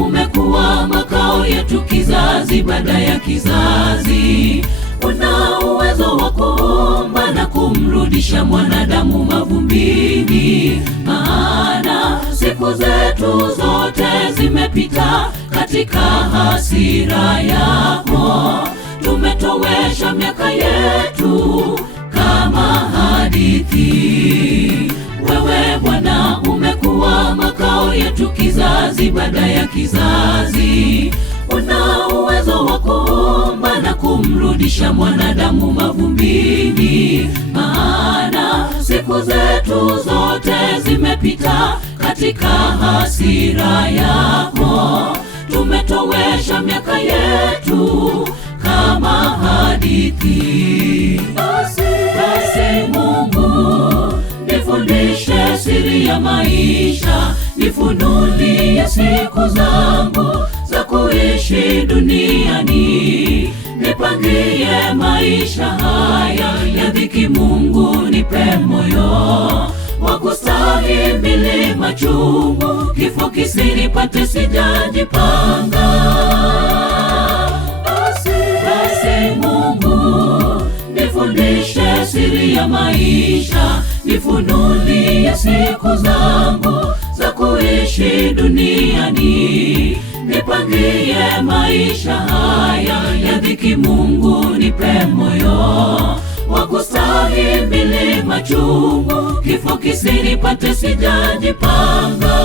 umekuwa makao yetu kizazi baada ya kizazi. Una uwezo wa kuumba na kumrudisha mwanadamu mavumbini, maana siku zetu zote zimepita katika hasira yako. Tumetowesha miaka yetu kama hadithi. Wewe Bwana umekuwa makao yetu kizazi baada ya kizazi. Una uwezo wa kuumba na kumrudisha mwanadamu mavumbini, maana siku zetu zote zimepita katika hasira yako. Tumetowesha miaka yetu kama hadithi. Basi Mungu, nifundishe siri ya maisha, nifunulie siku zangu za kuishi duniani. Nipangie maisha haya ya dhiki, Mungu nipe moyo wa kustahimili machungu, kifo kisinipate sijajipanga. Basi Mungu, nifundishe siri ya maisha, nifunulie siku zangu za kuishi duniani. Nipangie maisha haya ya dhiki, Mungu nipe moyo wa kustahimili machungu, kifo kisinipate sijajipanga.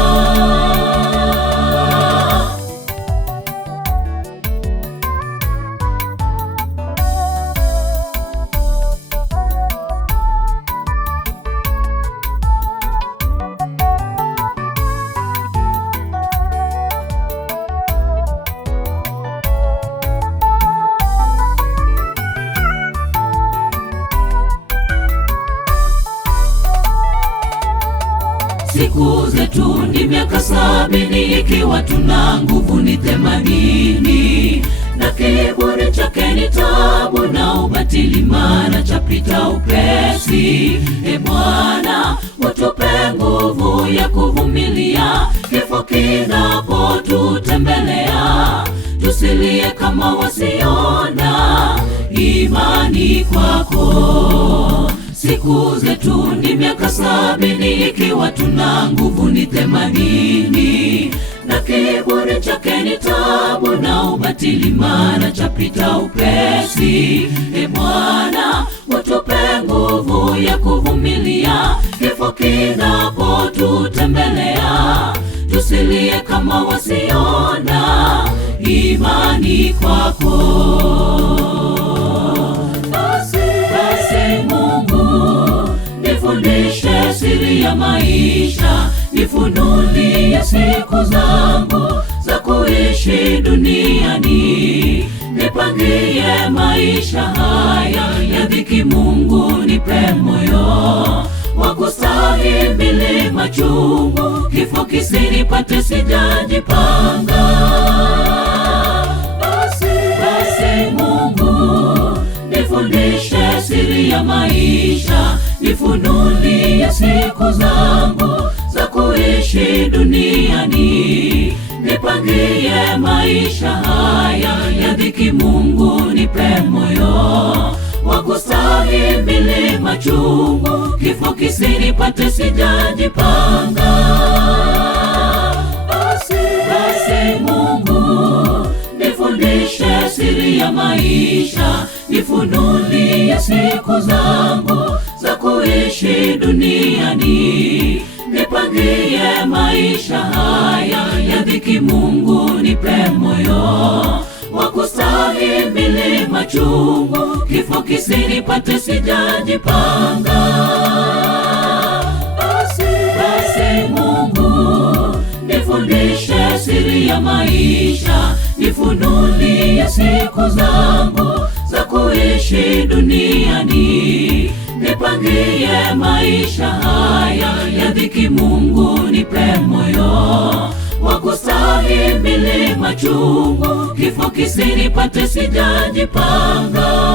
Siku zetu ni miaka 70, ikiwa tuna nguvu ni 80, na kiburi chake ni tabu, na ubatili mara chapita upesi. E Bwana, utupe nguvu ya kuvumilia kifo kinapotutembelea, tusilie kama wasiona imani kwako. Siku zetu ni miaka 70, ikiwa tuna nguvu ni 80, na kiburi chake ni tabu, na ubatili mara chapita upesi. E Bwana, utupe nguvu ya kuvumilia kifo kinapotutembelea, tusilie kama wasiona imani kwako. Nifundishe siri ya maisha, nifunulie siku zangu za kuishi duniani. Nipangie maisha haya ya dhiki, Mungu nipe moyo wa kustahimili machungu, kifo kisinipate sijajipanga. Basi Mungu, nifundishe siri ya maisha, nifunulie siku zangu za kuishi duniani. Nipangie maisha haya ya dhiki, Mungu nipe moyo wa kustahimili machungu, kifo kisinipate sijajipanga. Basi Mungu, nifundishe siri ya maisha, nifunulie siku zangu za kuishi duniani. Nipangie maisha haya ya dhiki, Mungu nipe moyo wa kustahimili machungu, kifo kisinipate sijajipanga. Basi Mungu, nifundishe siri ya maisha, nifunulie siku zangu za kuishi duniani. Nipangie maisha haya ya dhiki, Mungu nipe moyo wa kustahimili machungu, kifo kisinipate sijajipanga.